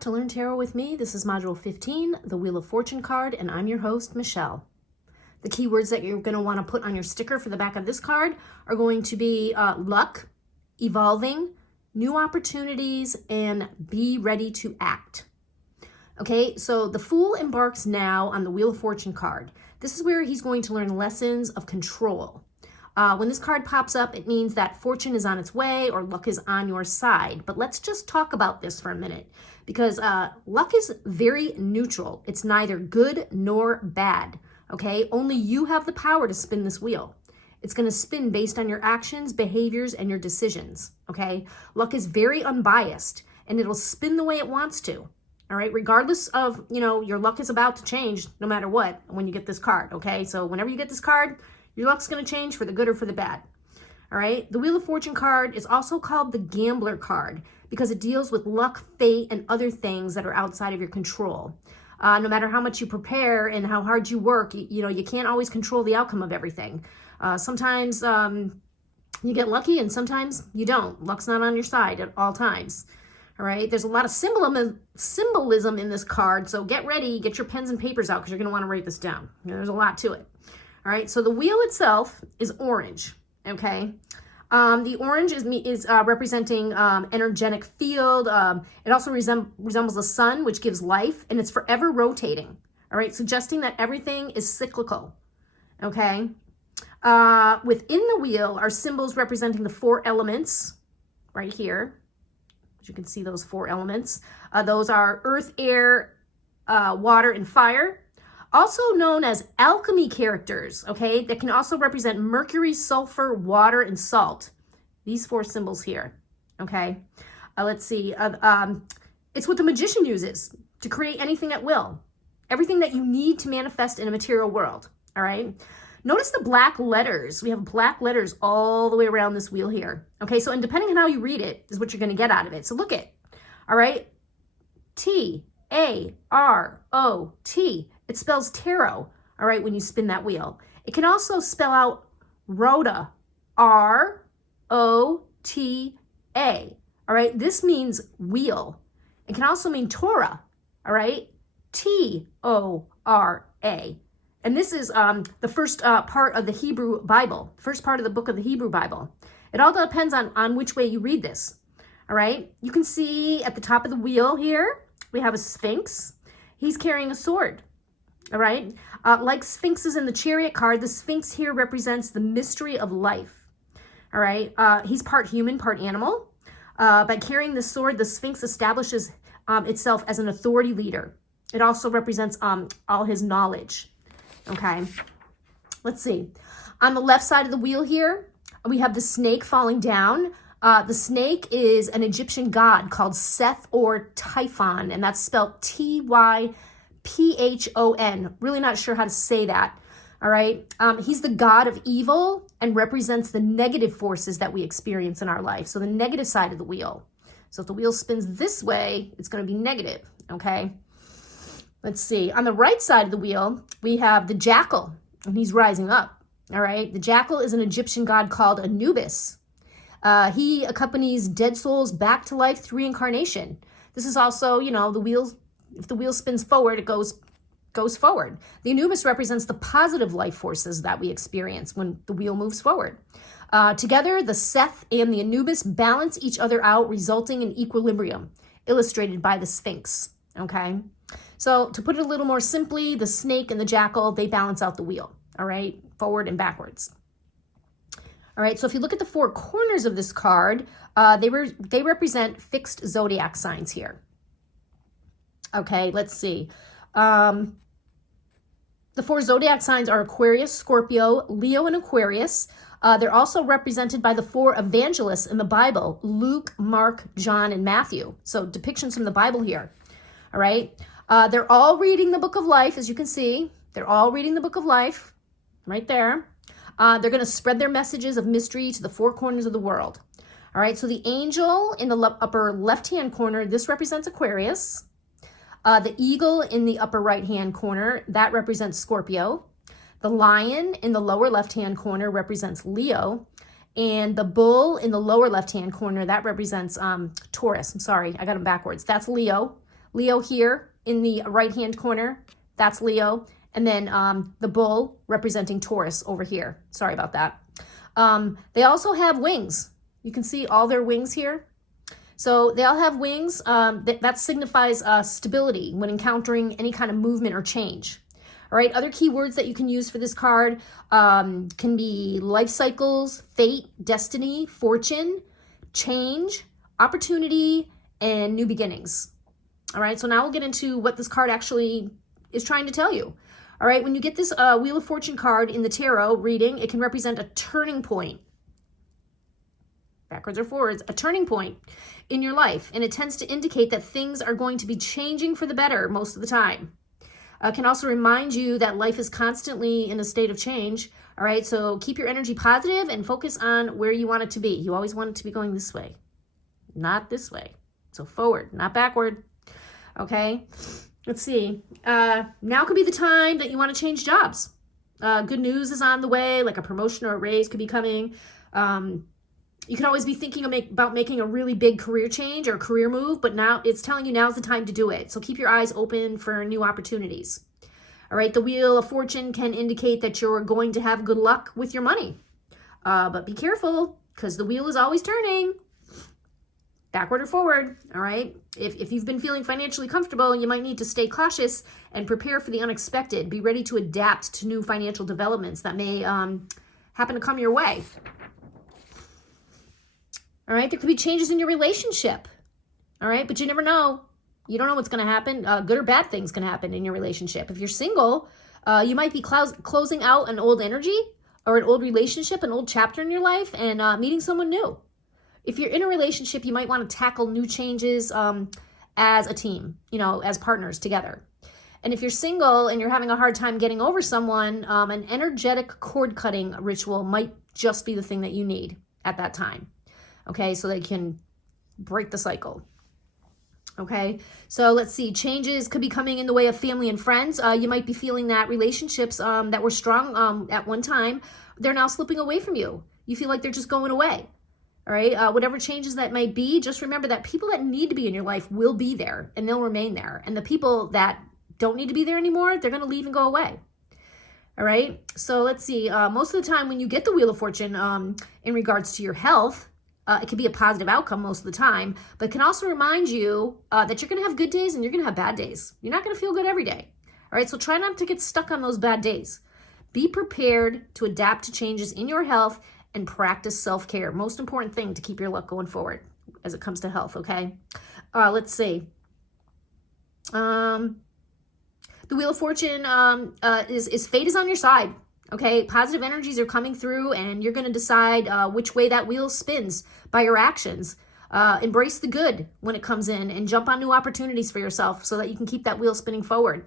back to Learn Tarot with me. This is Module 15, the Wheel of Fortune card, and I'm your host, Michelle. The keywords that you're going to want to put on your sticker for the back of this card are going to be luck, evolving, new opportunities, and be ready to act. Okay, so the Fool embarks now on the Wheel of Fortune card. This is where he's going to learn lessons of control. When this card pops up, it means that fortune is on its way or luck is on your side. But let's just talk about this for a minute because luck is very neutral. It's neither good nor bad, okay? Only you have the power to spin this wheel. It's going to spin based on your actions, behaviors, and your decisions, okay? Luck is very unbiased and it'll spin the way it wants to, all right? Regardless of, your luck is about to change no matter what when you get this card, okay? So whenever you get this card, your luck's going to change for the good or for the bad. All right. The Wheel of Fortune card is also called the Gambler card because it deals with luck, fate, and other things that are outside of your control. No matter how much you prepare and how hard you work, you can't always control the outcome of everything. Sometimes you get lucky and sometimes you don't. Luck's not on your side at all times. All right. There's a lot of symbolism in this card. So get ready, get your pens and papers out because you're going to want to write this down. There's a lot to it. All right, so the wheel itself is orange, okay? The orange is representing energetic field. It also resembles the sun, which gives life, and it's forever rotating, all right, suggesting that everything is cyclical, okay? Within the wheel are symbols representing the 4 elements right here. As you can see, those 4 elements. Those are earth, air, water, and fire. Also known as alchemy characters, okay, that can also represent mercury, sulfur, water, and salt. These 4 symbols here, okay. Let's see. It's what the magician uses to create anything at will. Everything that you need to manifest in a material world, all right. Notice the black letters. We have black letters all the way around this wheel here, okay. So, and depending on how you read it is what you're going to get out of it. So look at, all right, T-A-R-O-T. It spells tarot, all right, when you spin that wheel. It can also spell out Rota, R-O-T-A, all right? This means wheel. It can also mean Torah, all right? T-O-R-A. And this is the first part of the Hebrew Bible, first part of the book of the Hebrew Bible. It all depends on which way you read this, all right? You can see at the top of the wheel here, we have a Sphinx. He's carrying a sword. All right. Like sphinxes in the Chariot card, the Sphinx here represents the mystery of life. All right. He's part human, part animal. By carrying the sword, the Sphinx establishes itself as an authority leader. It also represents all his knowledge. Okay. Let's see. On the left side of the wheel here, we have the snake falling down. The snake is an Egyptian god called Seth or Typhon, and that's spelled Typhon. Really not sure how to say that. All right. He's the god of evil and represents the negative forces that we experience in our life. So the negative side of the wheel. So if the wheel spins this way, it's going to be negative. Okay. Let's see. On the right side of the wheel, we have the jackal, and he's rising up. All right. The jackal is an Egyptian god called Anubis. He accompanies dead souls back to life through reincarnation. This is also, the wheels. If the wheel spins forward, it goes forward. The Anubis represents the positive life forces that we experience when the wheel moves forward. Together, the Seth and the Anubis balance each other out, resulting in equilibrium, illustrated by the Sphinx, okay? So to put it a little more simply, the snake and the jackal, they balance out the wheel, all right? Forward and backwards. All right, so if you look at the 4 corners of this card, they represent fixed zodiac signs here. Okay, let's see. The 4 zodiac signs are Aquarius, Scorpio, Leo, and Aquarius. They're also represented by the 4 evangelists in the Bible, Luke, Mark, John, and Matthew. So depictions from the Bible here. All right. They're all reading the book of life, as you can see. They're all reading the book of life right there. They're going to spread their messages of mystery to the 4 corners of the world. All right. So the angel in the upper left-hand corner, this represents Aquarius. The eagle in the upper right-hand corner, that represents Scorpio. The lion in the lower left-hand corner represents Leo. And the bull in the lower left-hand corner, that represents Taurus. I'm sorry, I got them backwards. That's Leo. Leo here in the right-hand corner, that's Leo. And then the bull representing Taurus over here. Sorry about that. They also have wings. You can see all their wings here. So they all have wings. That signifies stability when encountering any kind of movement or change. All right, other key words that you can use for this card can be life cycles, fate, destiny, fortune, change, opportunity, and new beginnings. All right, so now we'll get into what this card actually is trying to tell you. All right, when you get this Wheel of Fortune card in the tarot reading, it can represent a turning point. Backwards or forwards, a turning point in your life. And it tends to indicate that things are going to be changing for the better most of the time. Can also remind you that life is constantly in a state of change. All right, so keep your energy positive and focus on where you want it to be. You always want it to be going this way, not this way. So forward, not backward. Okay, let's see. Now could be the time that you want to change jobs. Good news is on the way, like a promotion or a raise could be coming. You can always be thinking about making a really big career change or career move, but now it's telling you now's the time to do it. So keep your eyes open for new opportunities. All right, the Wheel of Fortune can indicate that you're going to have good luck with your money. But be careful, because the wheel is always turning, backward or forward. All right, if you've been feeling financially comfortable, you might need to stay cautious and prepare for the unexpected. Be ready to adapt to new financial developments that may happen to come your way. All right, there could be changes in your relationship. All right, but you never know. You don't know what's going to happen. Good or bad things can happen in your relationship. If you're single, you might be closing out an old energy or an old relationship, an old chapter in your life, and meeting someone new. If you're in a relationship, you might want to tackle new changes as a team, as partners together. And if you're single and you're having a hard time getting over someone, an energetic cord cutting ritual might just be the thing that you need at that time. Okay, so they can break the cycle. Okay, so let's see. Changes could be coming in the way of family and friends. You might be feeling that relationships that were strong at one time, they're now slipping away from you. You feel like they're just going away. All right, whatever changes that might be, just remember that people that need to be in your life will be there and they'll remain there. And the people that don't need to be there anymore, they're going to leave and go away. All right, so let's see. Most of the time when you get the Wheel of Fortune in regards to your health, it can be a positive outcome most of the time, but it can also remind you that you're going to have good days and you're going to have bad days. You're not going to feel good every day. All right, so try not to get stuck on those bad days. Be prepared to adapt to changes in your health and practice self-care. Most important thing to keep your luck going forward as it comes to health, okay? Let's see. The Wheel of Fortune is fate is on your side. Okay, positive energies are coming through and you're going to decide which way that wheel spins by your actions. Embrace the good when it comes in and jump on new opportunities for yourself so that you can keep that wheel spinning forward.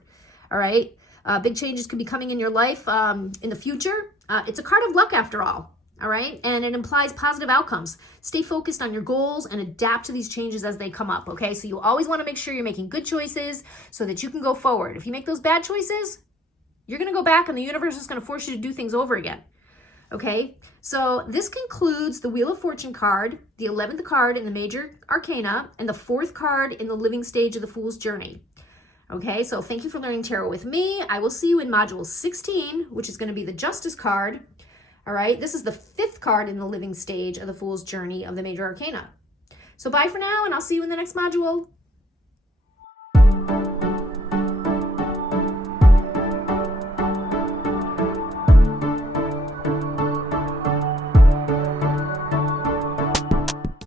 All right, big changes could be coming in your life in the future. It's a card of luck after all. All right, and it implies positive outcomes. Stay focused on your goals and adapt to these changes as they come up. Okay, so you always want to make sure you're making good choices so that you can go forward. If you make those bad choices, you're going to go back and the universe is going to force you to do things over again. Okay, so this concludes the Wheel of Fortune card, the 11th card in the Major Arcana, and the 4th card in the living stage of the Fool's Journey. Okay, so thank you for learning tarot with me. I will see you in module 16, which is going to be the Justice card. All right, this is the 5th card in the living stage of the Fool's Journey of the Major Arcana. So bye for now, and I'll see you in the next module.